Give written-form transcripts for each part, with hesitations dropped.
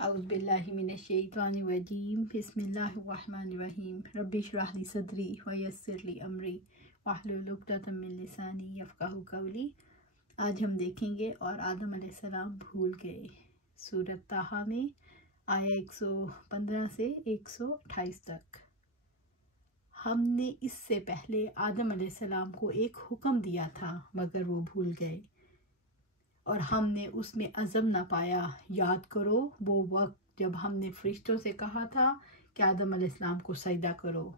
औज़ुबिल्लाहिमिनश्शैतानिर्रजीम बिस्मिल्लाहिर्रहमानिर्रहीम रब्बि इश्रह ली सदरी व यस्सिर ली अमरी वहलुल उक़दतम मिन लिसानी यफ़क़हू क़ौली। आज हम देखेंगे और आदम अलैहिस्सलाम भूल गए, सूरत ताहा में आया 115 से 128 तक। हमने इससे पहले आदम अलैहिस्सलाम को एक हुक्म दिया था मगर वो भूल गए और हमने उसमें अज़म ना पाया। याद करो वो वक्त जब हमने फरिश्तों से कहा था कि आदम अलैहिस्सलाम को सजदा करो,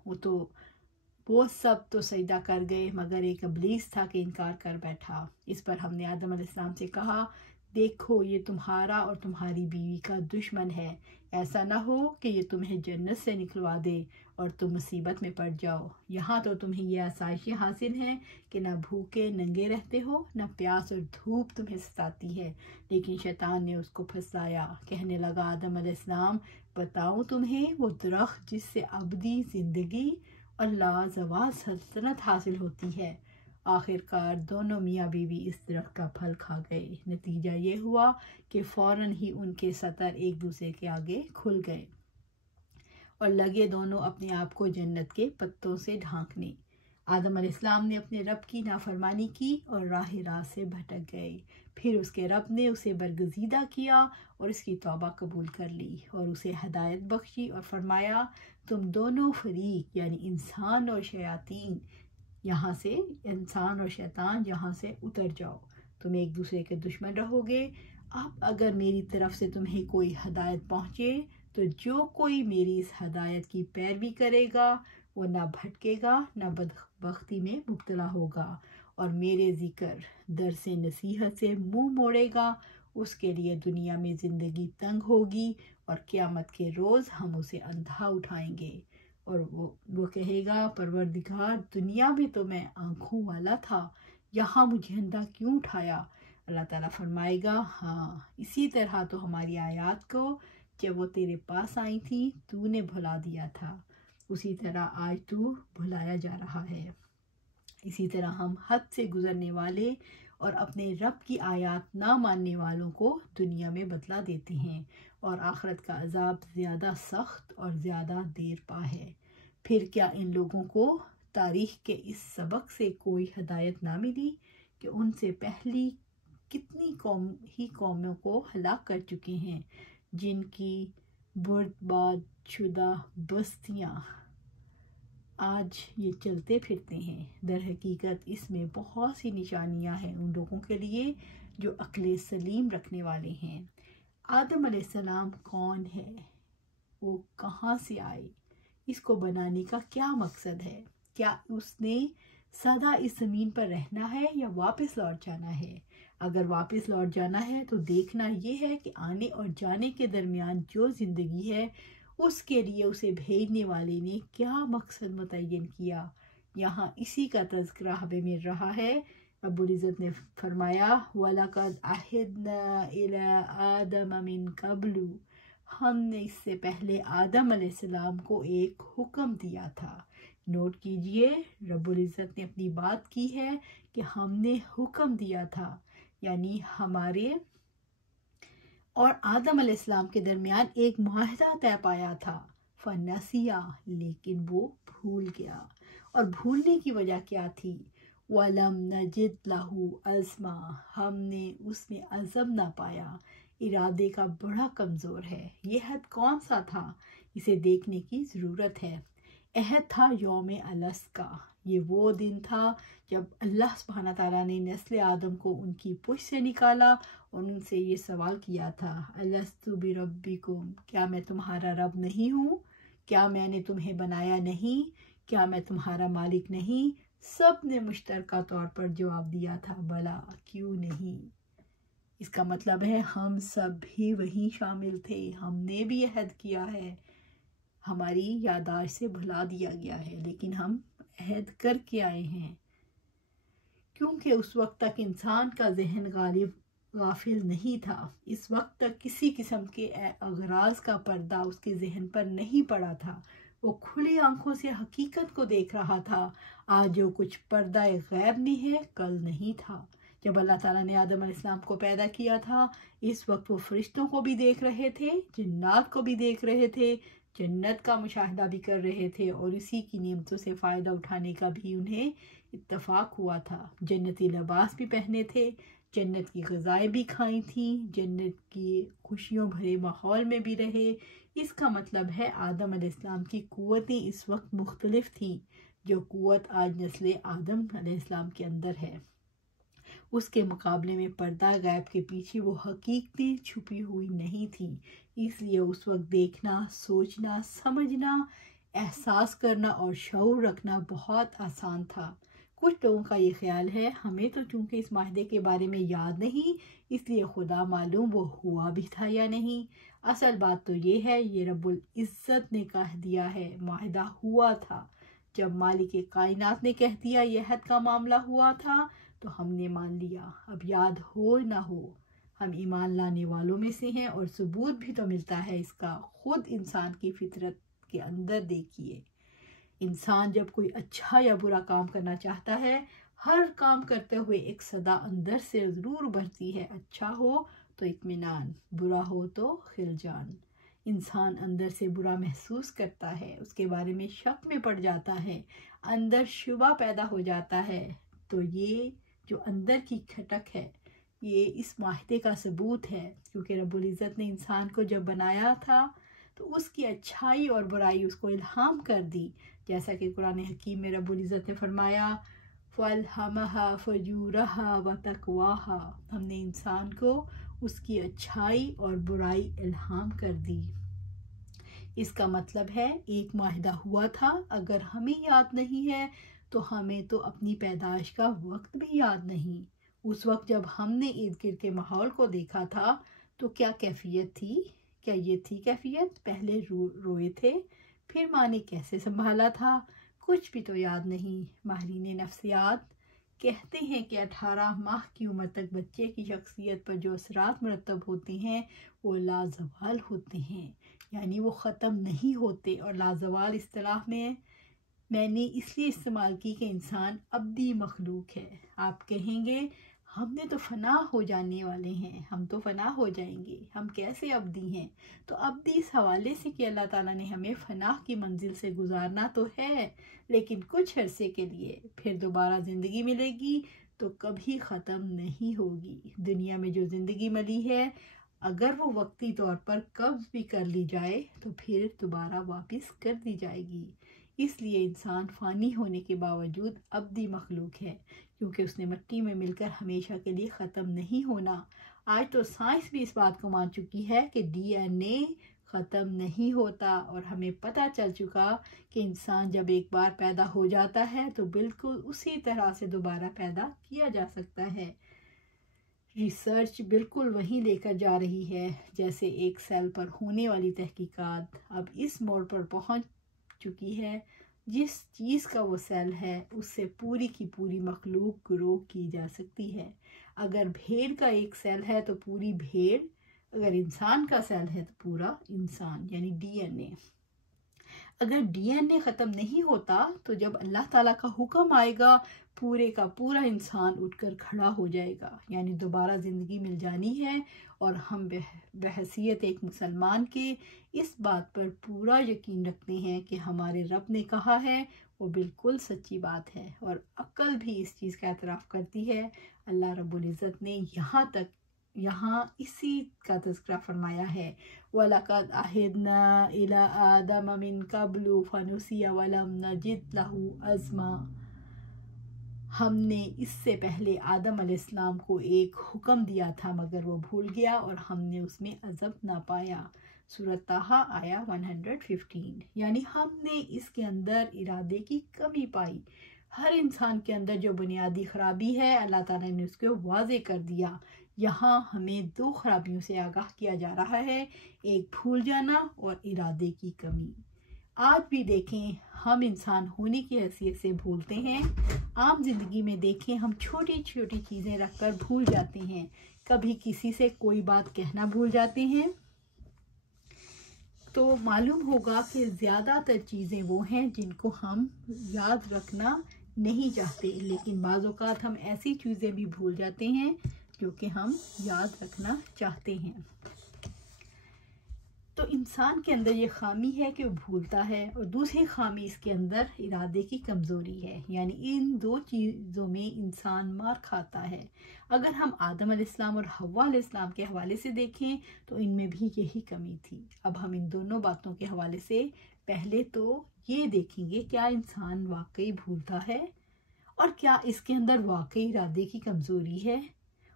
वो सब तो सजदा कर गए मगर एक इब्लीस था कि इनकार कर बैठा। इस पर हमने आदम अलैहिस्सलाम से कहा, देखो ये तुम्हारा और तुम्हारी बीवी का दुश्मन है, ऐसा ना हो कि ये तुम्हें जन्नत से निकलवा दे और तुम मुसीबत में पड़ जाओ। यहाँ तो तुम्हें ये आसाइशें हासिल हैं कि ना भूखे नंगे रहते हो, ना प्यास और धूप तुम्हें सताती है। लेकिन शैतान ने उसको फंसाया, कहने लगा, आदम अलैहिस्सलाम बताऊँ तुम्हें वो दरख्त जिससे अबदी ज़िंदगी और लाजवाब सल्तनत हासिल होती है। आखिरकार दोनों मियाँ बीवी इस दरख्त का फल खा गए। नतीजा ये हुआ कि फ़ौरन ही उनके सतर एक दूसरे के आगे खुल गए और लगे दोनों अपने आप को जन्नत के पत्तों से ढांकने। आदम अलैहिस्सलाम ने अपने रब की नाफरमानी की और राह रास्त से भटक गए। फिर उसके रब ने उसे बरगजीदा किया और उसकी तौबा कबूल कर ली और उसे हदायत बख्शी और फरमाया, तुम दोनों फरीक यानी इंसान और शैतान यहाँ से उतर जाओ, तुम एक दूसरे के दुश्मन रहोगे। अब अगर मेरी तरफ से तुम्हें कोई हदायत पहुँचे तो जो कोई मेरी इस हदायत की पैरवी करेगा वो ना भटकेगा ना बदबख्ती में मुब्तला होगा और मेरे ज़िक्र दर से नसीहत से मुंह मोड़ेगा, उसके लिए दुनिया में ज़िंदगी तंग होगी और क़यामत के रोज़ हम उसे अंधा उठाएंगे और वो कहेगा, परवरदिगार दुनिया में तो मैं आँखों वाला था, यहाँ मुझे अंधा क्यों उठाया। अल्लाह ताला फरमाएगा, हाँ इसी तरह तो हमारी आयत को जब वो तेरे पास आई थी तूने भुला दिया था, उसी तरह आज तू भुलाया जा रहा है। इसी तरह हम हद से गुजरने वाले और अपने रब की आयत ना मानने वालों को दुनिया में बदला देते हैं और आखिरत का अजाब ज़्यादा सख्त और ज़्यादा देर पा है। फिर क्या इन लोगों को तारीख़ के इस सबक से कोई हदायत ना मिली कि उनसे पहली कितनी कौमों को हलाक कर चुके हैं, जिनकी बर्बाद शुदा बस्तियाँ आज ये चलते फिरते हैं। दर हकीकत इसमें बहुत सी निशानियां हैं उन लोगों के लिए जो अक्ल सलीम रखने वाले हैं। आदम अलैहिस्सलाम कौन है, वो कहाँ से आए, इसको बनाने का क्या मकसद है, क्या उसने सदा इस ज़मीन पर रहना है या वापस लौट जाना है। अगर वापस लौट जाना है तो देखना ये है कि आने और जाने के दरमियान जो ज़िंदगी है उसके लिए उसे भेजने वाले ने क्या मकसद मुतय्यन किया। यहाँ इसी का तज़किरा हमें मिल रहा है। रब्बुल इज़्ज़त ने फरमाया, वलक़द अहिदना इला आदम मिन क़ब्लु, हमने इससे पहले आदम अलैहिस्सलाम को एक हुक्म दिया था। नोट कीजिए, रब्बुल इज़्ज़त ने अपनी बात की है कि हमने हुक्म दिया था, यानी हमारे और आदम अलैहिस्सलाम के दरमियान एक मुआहदा तय पाया था। फनसिया, लेकिन वो भूल गया। और भूलने की वजह क्या थी। वलम नजिद लहू अज़्मा, हमने उसमें अज़म ना पाया, इरादे का बड़ा कमज़ोर है। ये हद कौन सा था, इसे देखने की ज़रूरत है। अहद था यौम अलस का, ये वो दिन था जब अल्लाह सुब्हाना ताला ने नस्ल आदम को उनकी पुश से निकाला और उनसे ये सवाल किया था, अलस्तु बिरब्बिकुम, क्या मैं तुम्हारा रब नहीं हूँ, क्या मैंने तुम्हें बनाया नहीं, क्या मैं तुम्हारा मालिक नहीं। सब ने मुश्तरका तौर पर जवाब दिया था, भला क्यों नहीं। इसका मतलब है हम सब भी वहीं शामिल थे, हमने भी अहद किया है, हमारी यादाश्त से भुला दिया गया है, लेकिन हम अहद करके आए हैं। क्योंकि उस वक्त तक इंसान का जहन गाफिल नहीं था। इस वक्त तक किसी किस्म के अगराज का पर्दा उसके जहन पर नहीं पड़ा था। वो खुली आंखों से हकीकत को देख रहा था। आज जो कुछ पर्दा गैब में है कल नहीं था। जब अल्लाह ताला ने आदम अलैहिस्सलाम को पैदा किया था, इस वक्त वो फरिश्तों को भी देख रहे थे, जिन्नात को भी देख रहे थे, जन्नत का मुशाहिदा भी कर रहे थे और इसी की नेमतों से फ़ायदा उठाने का भी उन्हें इत्तफाक हुआ था। जन्नती लिबास भी पहने थे, जन्नत की ग़िज़ाएँ भी खाई थी, जन्नत की खुशियों भरे माहौल में भी रहे। इसका मतलब है आदम अलैहिस्सलाम की क़ुव्वतें इस वक्त मुख्तलिफ थी, जो क़ुव्वत आज नस्ल आदम अलैहिस्सलाम के अंदर है। उसके मुकाबले में पर्दा गैब के पीछे वो हकीकतें छुपी हुई नहीं थी, इसलिए उस वक्त देखना, सोचना, समझना, एहसास करना और शऊर रखना बहुत आसान था। कुछ लोगों का ये ख्याल है हमें तो चूँकि इस माहदे के बारे में याद नहीं, इसलिए खुदा मालूम वो हुआ भी था या नहीं। असल बात तो ये है, ये रब्बुल इज़्ज़त ने कह दिया है माहदा हुआ था। जब मालिक कायनात ने कह दिया यह हद का मामला हुआ था तो हमने मान लिया, अब याद हो ना हो हम ईमान लाने वालों में से हैं। और सबूत भी तो मिलता है इसका, खुद इंसान की फितरत के अंदर देखिए। इंसान जब कोई अच्छा या बुरा काम करना चाहता है, हर काम करते हुए एक सदा अंदर से ज़रूर बढ़ती है, अच्छा हो तो इत्मीनान, बुरा हो तो खिलजान। इंसान अंदर से बुरा महसूस करता है, उसके बारे में शक में पड़ जाता है, अंदर शुबा पैदा हो जाता है। तो ये जो अंदर की खटक है, ये इस माहदे का सबूत है, क्योंकि रब्बुल इज़्ज़त ने इंसान को जब बनाया था तो उसकी अच्छाई और बुराई उसको इल्हाम कर दी। जैसा कि कुरान हकीम में रब्बुल इज़्ज़त ने फरमाया, फ़अल्हमहा फ़जूरहा व तक़वाहा, हमने इंसान को उसकी अच्छाई और बुराई इल्हाम कर दी। इसका मतलब है एक माहिदा हुआ था, अगर हमें याद नहीं है तो हमें तो अपनी पैदाइश का वक्त भी याद नहीं। उस वक्त जब हमने इर्द गिर्द के माहौल को देखा था तो क्या कैफियत थी? क्या ये थी कैफियत? पहले रोए थे, फिर माँ ने कैसे संभाला था, कुछ भी तो याद नहीं। माहिरीन नफ्सियात कहते हैं कि 18 माह की उम्र तक बच्चे की शख्सियत पर जो असरात मुरतब होते हैं वो लाजवाल होते हैं, यानी वो ख़त्म नहीं होते। और लाजवाल इस्तिलाह में मैंने इसलिए इस्तेमाल की कि इंसान अब्दी मखलूक है। आप कहेंगे हमने तो फ़ना हो जाने वाले हैं, हम तो फ़ना हो जाएंगे, हम कैसे अब्दी हैं? तो अब्दी इस हवाले से कि अल्लाह ताला ने हमें फ़ना की मंजिल से गुजारना तो है, लेकिन कुछ अरसे के लिए, फिर दोबारा ज़िंदगी मिलेगी तो कभी ख़त्म नहीं होगी। दुनिया में जो ज़िंदगी मिली है, अगर वो वक्ती तौर पर कब्ज़ भी कर ली जाए तो फिर दोबारा वापस कर दी जाएगी। इसलिए इंसान फ़ानी होने के बावजूद अब्दी मखलूक है, क्योंकि उसने मिट्टी में मिलकर हमेशा के लिए ख़त्म नहीं होना। आज तो साइंस भी इस बात को मान चुकी है कि DNA ख़त्म नहीं होता, और हमें पता चल चुका कि इंसान जब एक बार पैदा हो जाता है तो बिल्कुल उसी तरह से दोबारा पैदा किया जा सकता है। रिसर्च बिल्कुल वहीं लेकर जा रही है जैसे एक सेल पर होने वाली तहकीकात अब इस मोड़ पर पहुंच चुकी है, जिस चीज़ का वो सेल है उससे पूरी की पूरी मखलूक ग्रो की जा सकती है। अगर भेड़ का एक सेल है तो पूरी भेड़, अगर इंसान का सेल है तो पूरा इंसान, यानी DNA। अगर DNA ख़त्म नहीं होता तो जब अल्लाह ताला का हुक्म आएगा पूरे का पूरा इंसान उठकर खड़ा हो जाएगा, यानी दोबारा ज़िंदगी मिल जानी है। और हम बहैसियत एक मुसलमान के इस बात पर पूरा यकीन रखते हैं कि हमारे रब ने कहा है वो बिल्कुल सच्ची बात है, और अक्ल भी इस चीज़ का एतराफ़ करती है। अल्लाह रब्बुल इज़्ज़त ने यहाँ इसी का तज़किरा फरमाया है, वलक़द अहिदना इला आदम मिन क़ब्लु फ़नसिया वलम नजिद लहू अज़्मा। हमने इससे पहले आदम अलैहिस्सलाम को एक हुक्म दिया था मगर वो भूल गया और हमने उसमें अज़ब ना पाया। सूरत ताहा आया 115। यानी हमने इसके अंदर इरादे की कमी पाई। हर इंसान के अंदर जो बुनियादी ख़राबी है अल्लाह ताला ने उसको वाज़े कर दिया। यहाँ हमें दो खराबियों से आगाह किया जा रहा है, एक भूल जाना और इरादे की कमी। आज भी देखें हम इंसान होने की हैसियत से भूलते हैं। आम जिंदगी में देखें हम छोटी छोटी चीज़ें रखकर भूल जाते हैं, कभी किसी से कोई बात कहना भूल जाते हैं। तो मालूम होगा कि ज़्यादातर चीज़ें वो हैं जिनको हम याद रखना नहीं चाहते, लेकिन बाज़ औक़ात हम ऐसी चीज़ें भी भूल जाते हैं जो कि हम याद रखना चाहते हैं। तो इंसान के अंदर ये ख़ामी है कि वो भूलता है, और दूसरी ख़ामी इसके अंदर इरादे की कमज़ोरी है। यानी इन दो चीज़ों में इंसान मार खाता है। अगर हम आदम अलैहिस्सलाम और हव्वा अलैहिस्सलाम के हवाले से देखें तो इनमें भी यही कमी थी। अब हम इन दोनों बातों के हवाले से पहले तो ये देखेंगे, क्या इंसान वाकई भूलता है और क्या इसके अंदर वाकई इरादे की कमज़ोरी है,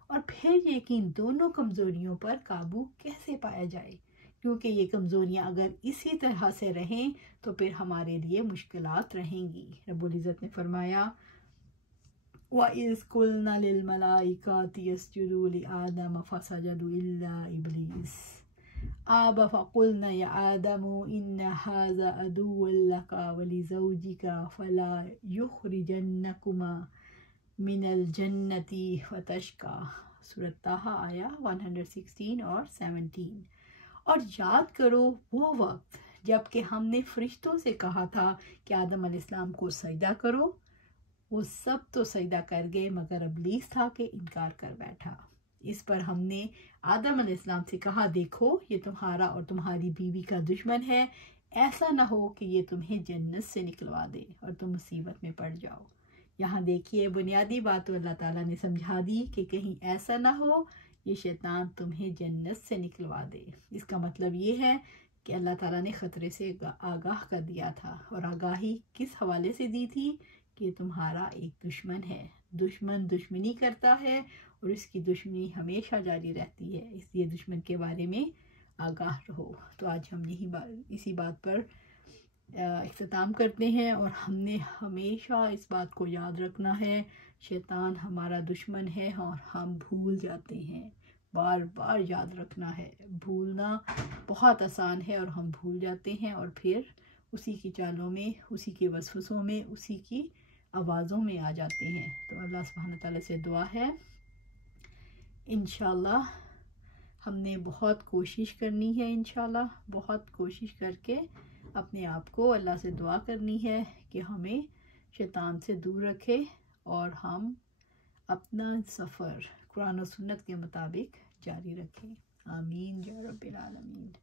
और फिर ये कि इन दोनों कमज़ोरियों पर काबू कैसे पाया जाए, क्योंकि ये कमज़ोरियाँ अगर इसी तरह से रहें तो फिर हमारे लिए मुश्किलात रहेंगी। रब्बुल इज़्ज़त ने फरमाया, वइज़ कुल्ना लिल मलाइकाति यसजुदू लिआदम फसजदू इल्ला इब्लीस आबा फकुल्ना या आदमु इन्ना हाज़ा अदुव्वुन लका व लिज़ौजिका फला युखरिजन्नकुमा मिनल जन्नती फतशका। सूरत ताहा आया 116 और 17। और याद करो वो वक्त जबकि हमने फरिश्तों से कहा था कि आदम अलैहिस्सलाम को सजदा करो, वो सब तो सजदा कर गए मगर इब्लीस था कि इनकार कर बैठा। इस पर हमने आदम अलैहिस्सलाम से कहा, देखो ये तुम्हारा और तुम्हारी बीवी का दुश्मन है, ऐसा ना हो कि ये तुम्हें जन्नत से निकलवा दे और तुम मुसीबत में पड़ जाओ। यहाँ देखिए बुनियादी बात तो अल्लाह ताला ने समझा दी कि कहीं ऐसा ना हो ये शैतान तुम्हें जन्नत से निकलवा दे। इसका मतलब ये है कि अल्लाह ताला ने ख़तरे से आगाह कर दिया था, और आगाही किस हवाले से दी थी कि तुम्हारा एक दुश्मन है, दुश्मन दुश्मनी करता है और इसकी दुश्मनी हमेशा जारी रहती है, इसलिए दुश्मन के बारे में आगाह रहो। तो आज हम इसी बात पर इख्तिताम करते हैं, और हमने हमेशा इस बात को याद रखना है, शैतान हमारा दुश्मन है और हम भूल जाते हैं। बार बार याद रखना है, भूलना बहुत आसान है और हम भूल जाते हैं और फिर उसी की चालों में, उसी के वसवसों में, उसी की आवाज़ों में आ जाते हैं। तो अल्लाह सुब्हानहू तआला से दुआ है, इंशाल्लाह हमने बहुत कोशिश करनी है, इंशाल्लाह बहुत कोशिश करके अपने आप को अल्लाह से दुआ करनी है कि हमें शैतान से दूर रखे और हम अपना सफ़र कुरान और सुन्नत के मुताबिक जारी रखें। आमीन या रब्बिल आलमीन।